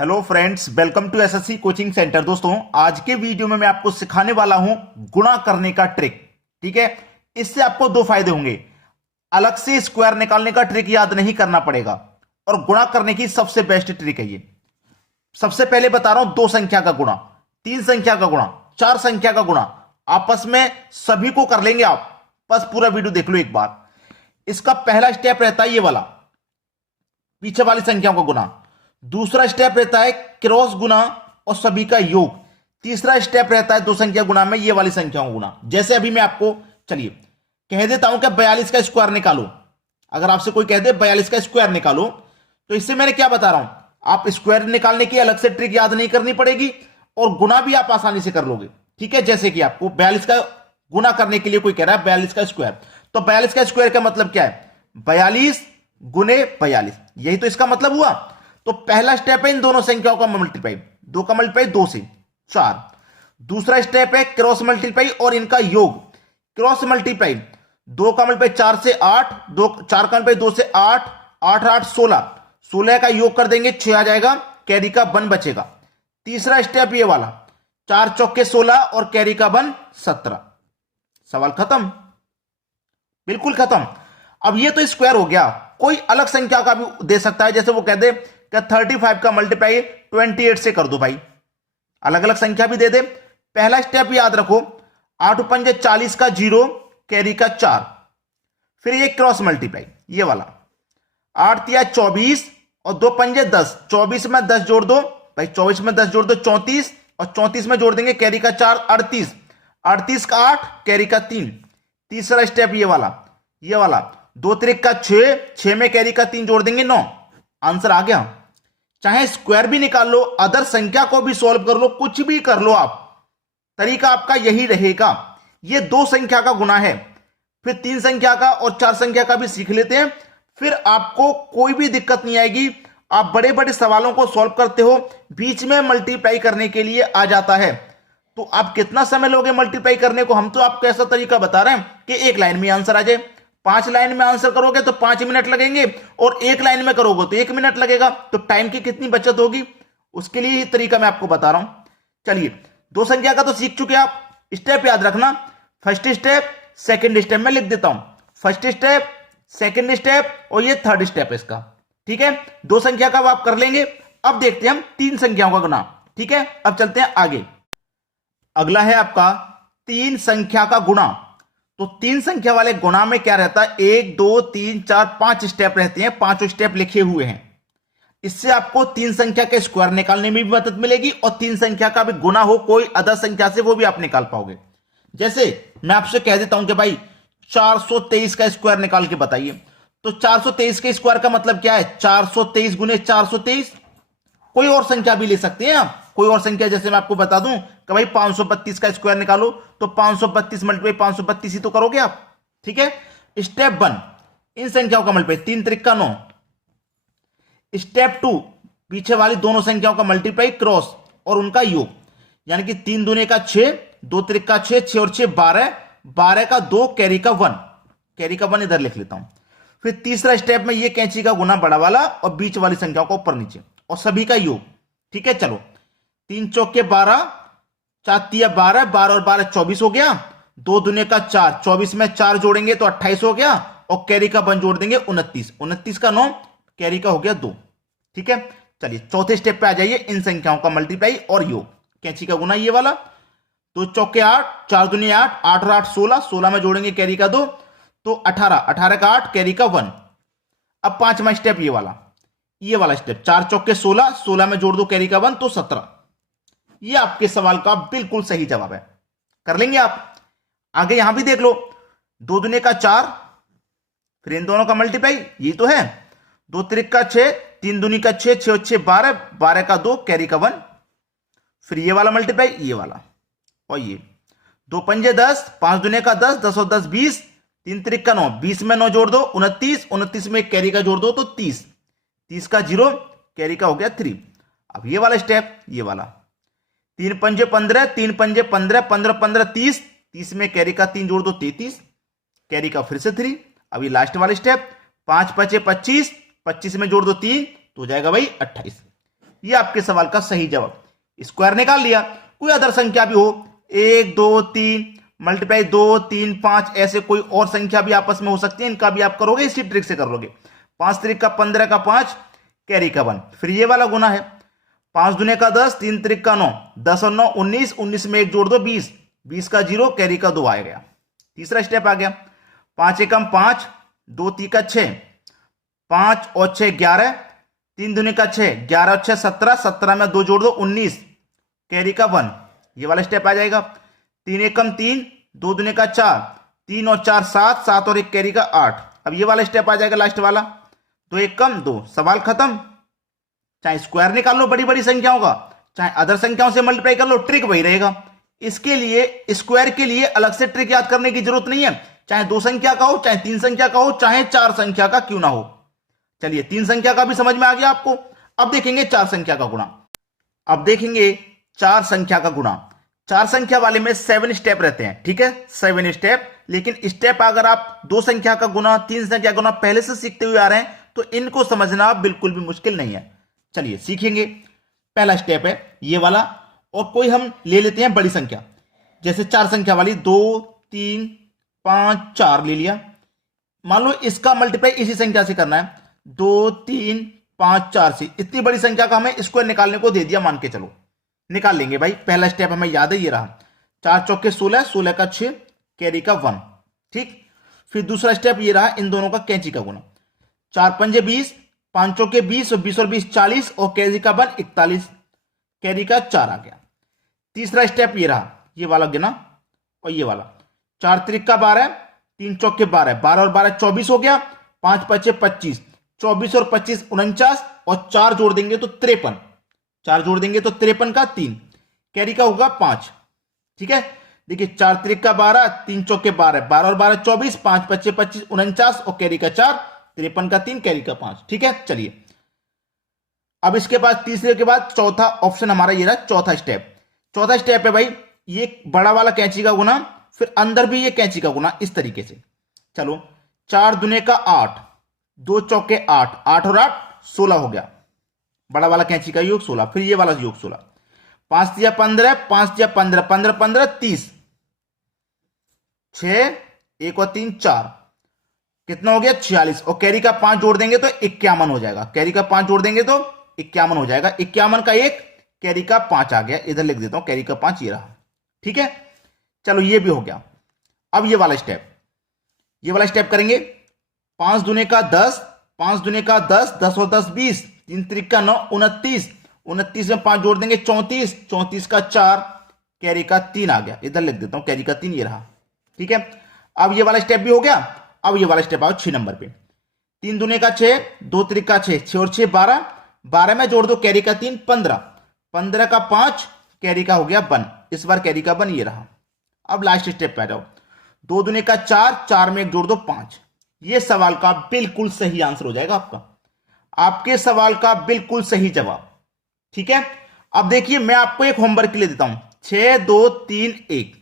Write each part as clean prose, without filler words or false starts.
Hello friends, welcome to SSC coaching centre. दोस्तों, आज के वीडियो में मैं आपको सिखाने वाला हूं गुणा करने का ट्रिक। ठीक है, इससे आपको दो फायदे होंगे। अलग से स्क्वायर निकालने का ट्रिक याद नहीं करना पड़ेगा और गुणा करने की सबसे बेस्ट ट्रिक है ये। सबसे पहले बता रहा हूं, दो संख्या का गुणा, तीन संख्या का गुणा, चार संख्या का गुणा आपस में सभी को कर लेंगे आप। बस पूरा वीडियो देख लो एक बार। इसका पहला स्टेप रहता है ये वाला, पीछे वाली संख्याओं का गुणा। दूसरा स्टेप रहता है क्रॉस गुना और सभी का योग। तीसरा स्टेप रहता है दो संख्या गुणा में ये वाली संख्याओं का गुणा। जैसे अभी मैं आपको चलिए कह देता हूं कि 42 का स्क्वायर निकालो। अगर आपसे कोई कह दे 42 का स्क्वायर निकालो, तो इससे मैंने क्या बता रहा हूं, आप स्क्वायर निकालने की अलग से ट्रिक याद नहीं करनी पड़ेगी और गुणा भी आप आसानी से कर लोगे। ठीक है, जैसे कि आपको 42 का गुणा करने के लिए कोई कह रहा है 42 का स्क्वायर, तो 42 का स्क्वायर का मतलब क्या है, 42 गुने 42, यही तो इसका मतलब हुआ। तो पहला स्टेप है इन दोनों संख्याओं का मल्टीप्लाई, दो का मल्टीप्लाई दो से चार। दूसरा स्टेप है क्रॉस मल्टीप्लाई और इनका योग। क्रॉस मल्टीप्लाई, दो का मल्टीप्लाई चार से आठ, दो चार का मल्टीप्लाई दो से आठ, आठ आठ 16, 16 का योग कर देंगे 6 आ जाएगा, कैरी का 1 बचेगा। तीसरा स्टेप ये वाला, चार चौके 16 और कैरी का 1 17। सवाल खत्म, बिल्कुल खत्म। अब ये तो स्क्वायर हो गया, कोई अलग संख्या का भी दे सकता है। जैसे वो कह दे कि 35 का मल्टीप्लाई 28 से कर दो भाई, अलग अलग संख्या भी दे दे। पहला स्टेप याद रखो, 8 पंजे 40 का 0, कैरी का 4। फिर ये क्रॉस मल्टीप्लाई ये वाला, 8 तिया 24 और 2 पंजे 10, 24 में 10 जोड़ दो भाई, 24 में 10 जोड़ दो 34, और 34 में जोड़ देंगे कैरी का 4 38, 38 का 8, कैरी का 3। तीसरा स्टेप ये वाला 2 त्रिक का 6, 6 में कैरी का 3 जोड़ देंगे 9। आंसर आ गया। चाहे स्क्वायर भी निकाल लो, अदर संख्या को भी सॉल्व कर लो, कुछ भी कर लो आप, तरीका आपका यही रहेगा। ये दो संख्या का गुणा है, फिर तीन संख्या का और चार संख्या का भी सीख लेते हैं, फिर आपको कोई भी दिक्कत नहीं आएगी। आप बड़े बड़े सवालों को सॉल्व करते हो, बीच में मल्टीप्लाई करने के लिए आ जाता है, तो आप कितना समय लोगे मल्टीप्लाई करने को। हम तो आपको ऐसा तरीका बता रहे हैं कि एक लाइन में आंसर आ जाए। 5 लाइन में आंसर करोगे तो 5 मिनट लगेंगे, और एक लाइन में करोगे तो 1 मिनट लगेगा। तो टाइम की कितनी बचत होगी, उसके लिए ही तरीका मैं आपको बता रहा हूं। चलिए, दो संख्या का तो सीख चुके आप। स्टेप याद रखना, फर्स्ट स्टेप सेकंड स्टेप में लिख देता हूं, फर्स्ट स्टेप सेकंड स्टेप और ये थर्ड स्टेप है इसका। ठीक है, दो संख्या का आप कर लेंगे। अब देखते हैं हम तीन संख्याओं का गुणा। ठीक है, अब चलते हैं आगे। अगला है आपका तीन संख्या का गुणा। तो तीन संख्या वाले गुणा में क्या रहता है, 1 2 3 4 5 स्टेप रहते हैं, पांचों स्टेप लिखे हुए हैं। इससे आपको तीन संख्या के स्क्वायर निकालने में भी मदद मिलेगी और तीन संख्या का भी गुणा हो कोई अदर संख्या से, वो भी आप निकाल पाओगे। जैसे मैं आपसे कह देता हूं कि भाई 423 का स्क्वायर निकाल के बताइए, तो 423 के स्क्वायर का मतलब क्या है, 423 गुने 423। कोई और संख्या भी ले सकते हैं आप, कोई और संख्या। जैसे मैं आपको बता दूं कि भाई 532 का स्क्वायर निकालो, तो 532 मल्टीप्लाई 532 ही तो करोगे आप। ठीक है, स्टेप 1 इन संख्याओं का मल्टीप्लाई, 3 त्रिक का 9। स्टेप 2 पीछे वाली दोनों संख्याओं का मल्टीप्लाई क्रॉस और उनका योग, यानी कि 3 दूने का 6, 2 त्रिक का 6, 6 और 6 12, 12 का 2, कैरी का 1, कैरी का 1 इधर लिख लेता हूं। फिर तीसरा स्टेप में ये कैंची का गुना बड़ा वाला और बीच वाली संख्याओं को ऊपर नीचे और सभी का योग। ठीक है, चलो 3 चौके 12, 4 तिया 12, 12 और 12 24 हो गया, 2 दूने का 4, 24 में 4 जोड़ेंगे तो 28 हो गया, और कैरी का 1 जोड़ देंगे 29, 29 का 9, कैरी का हो गया 2। ठीक है, चलिए चौथे स्टेप पे आ जाइए, इन संख्याओं का मल्टीप्लाई और योग, कैंची का गुना ये वाला, 2 चौके 8, 4 दूनी 8, 8 और 8 16, 16 में जोड़ेंगे कैरी का 2, तो 18, 18 का 8, कैरी का 1। अब पांचवा स्टेप ये वाला स्टेप, 4 चौके 16, 16 में जोड़ दो कैरी का 1, तो 17। ये आपके सवाल का बिल्कुल सही जवाब है, कर लेंगे आप। आगे यहां भी देख लो, 2 दूने का 4, फिर इन दोनों का मल्टीप्लाई ये तो है, 2 त्रिक का 6, 3 दूनी का 6, 6 और 6 12, 12 का 2, कैरी का 1। फिर ये वाला मल्टीप्लाई ये वाला, और ये 2 पंजे 10, 5 दूने का 10, 10 और 10 20, 3 त्रिक का 9, 20 में 9 जोड़ दो 29, 29 में कैरी का जोड़ दो तो 30, 30 का 0, कैरी का हो गया 3। अब ये वाला स्टेप ये वाला, 3 पंजे 15, 3 पंजे 15, 15 15 30, 30 में कैरी का 3 जोड़ दो 33, कैरी का फिर से 3। अभी लास्ट वाला स्टेप, 5 पचे 25, 25 में जोड़ दो 3, तो हो जाएगा भाई 28। ये आपके सवाल का सही जवाब। स्क्वायर निकाल लिया। कोई अदर संख्या भी हो, 1 2 3 मल्टीप्लाई 2 3 5, ऐसे कोई और संख्या भी आपस में हो सकती है, इनका भी आप करोगे इसी ट्रिक से कर लोगे। 5 त्रिक का 15 का 5, कैरी का 1। फिर ये वाला गुना है, 5 दूने का 10, 3 त्रिक का 9, 10 और 9 19, 19 में 1 जोड़ दो 20, 20 का 0, कैरी का 2 आ गया। तीसरा स्टेप आ गया, 5 एकम 5, 2 3 का 6, 5 और 6 11, 3 दूने का 6, 11 और 6 17, 17 में 2 जोड़ दो 19, कैरी का 1। ये वाला स्टेप आ जाएगा। 3 एकम 3, 2 दूने का 4, 3 और 4 7, 7 और 1 कैरी का 8। अब ये वाला स्टेप आ जाएगा लास्ट वाला, 2 एकम 2, सवाल खत्म। चाहे स्क्वायर निकाल लो बड़ी बड़ी संख्याओं का, चाहे अदर संख्याओं से मल्टीप्लाई कर लो, ट्रिक वही रहेगा। इसके लिए स्क्वायर के लिए अलग से ट्रिक याद करने की जरूरत नहीं है, चाहे 2 संख्या का हो, चाहे 3 संख्या का हो, चाहे 4 संख्या का क्यों ना हो। चलिए 3 संख्या का भी समझ में आ गया आपको। अब देखेंगे 4 संख्या का गुणा। अब देखेंगे 4 संख्या का गुणा। 4 संख्या वाले में 7 स्टेप रहते हैं, ठीक है, 7 स्टेप। लेकिन स्टेप अगर आप 2 संख्या का गुणा, 3 संख्या का गुणा पहले से सीखते हुए आ रहे हैं तो इनको समझना बिल्कुल भी मुश्किल नहीं है। चलिए सीखेंगे। पहला स्टेप है ये वाला, और कोई हम ले लेते हैं बड़ी संख्या, जैसे 4 संख्या वाली 2 3 5 4 ले लिया। मान लो इसका मल्टीप्लाई इसी संख्या से करना है, 2 3 5 4 से। इतनी बड़ी संख्या का हमें स्क्वायर निकालने को दे दिया, मान के चलो निकाल लेंगे भाई। पहला स्टेप हमें याद है, ये रहा, 4 चौके 16, 16 का 6, कैरी का 1, ठीक। फिर दूसरा स्टेप ये रहा, इन दोनों का कैंची का गुना, 4 पंजे 20, 5 चौके 20 और 20 और 20 40, और कैरी का 1 41, कैरी का 4 आ गया। तीसरा स्टेप ये रहा, ये वाला गिना, और ये वाला 4 त्रिक का 12, 3 चौके 12, 12 और 12 24 हो गया, 5 पचे 25, 24 और 25 49, और 4 जोड़ देंगे तो 53, 4 जोड़ देंगे तो 53 का 3, कैरी का होगा 5, ठीक है। देखिए 4 त्रिक का 12, 3 चौके 12, 12 और 12 24, 5 पचे 25 49, और कैरी का 4, 53 का 3, कैरी का 5, ठीक है। चलिए अब इसके बाद तीसरे के बाद चौथा ऑप्शन हमारा ये रहा, चौथा स्टेप। चौथा स्टेप है भाई, ये बड़ा वाला कैंची का गुना, फिर अंदर भी ये कैंची का गुना, इस तरीके से। चलो 4 दूने का 8, 2 चौके 8, 8 और 8 16 हो गया, बड़ा वाला कैंची का योग 16। फिर ये वाला योग 16, 5 दिया 15, 5 दिया 15, 15 15 30, 6 1 और 3 4, कितना हो गया 46, और कैरी का 5 जोड़ देंगे तो 51 हो जाएगा। कैरी का 5 जोड़ देंगे तो 51 हो जाएगा। 51 का 1, कैरी का 5 आ गया, इधर लिख देता हूं, कैरी का 5 ये रहा, ठीक है। चलो ये भी हो गया। अब ये वाला स्टेप, ये वाला स्टेप करेंगे, 5 दूने का 10, 5 दूने का 10, 10 और 10 20, 3 त्रिक का 9 29, 29 में 5 जोड़ देंगे 34, 34 का 4, कैरी का 3 आ गया, इधर लिख देता हूं, कैरी का 3 ये रहा, ठीक है। अब ये वाला स्टेप भी हो गया। अब ये वाला स्टेप आओ 6 नंबर पे, 3 दूने का 6, 2 त्रिक का 6, 6 और 6 12, 12 में जोड़ दो कैरी का 3 15, 15 का 5, कैरी का हो गया 1, इस बार कैरी का 1 ये रहा। अब लास्ट स्टेप पे आ जाओ, 2 दूने का 4, 4 में 1 जोड़ दो 5। ये सवाल का बिल्कुल सही आंसर हो जाएगा आपका, आपके सवाल का बिल्कुल सही जवाब, ठीक है। अब देखिए मैं आपको एक होमवर्क के लिए देता हूं, 6 2 3 1,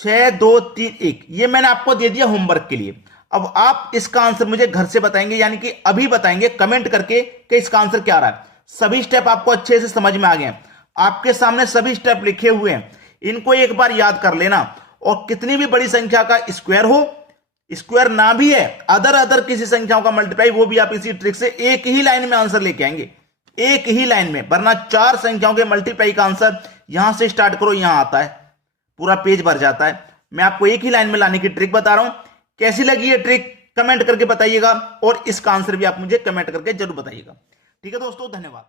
6 2 3 1, ये मैंने आपको दे दिया होमवर्क के लिए। अब आप इसका आंसर मुझे घर से बताएंगे, यानी कि अभी बताएंगे कमेंट करके कि इसका आंसर क्या रहा है। सभी स्टेप आपको अच्छे से समझ में आ गए हैं, आपके सामने सभी स्टेप लिखे हुए हैं, इनको एक बार याद कर लेना। और कितनी भी बड़ी संख्या का स्क्वायर हो, स्क्वायर ना भी है, अदर किसी संख्याओं का मल्टीप्लाई, वो भी आप इसी ट्रिक से एक ही लाइन में आंसर लेके आएंगे, एक ही लाइन में। वरना 4 संख्याओं के मल्टीप्लाई का आंसर यहां से स्टार्ट करो, यहां आता है, पूरा पेज भर जाता है। मैं आपको एक ही लाइन में लाने की ट्रिक बता रहा हूं। कैसी लगी ये ट्रिक कमेंट करके बताइएगा, और इसका आंसर भी आप मुझे कमेंट करके जरूर बताइएगा। ठीक है दोस्तों, धन्यवाद।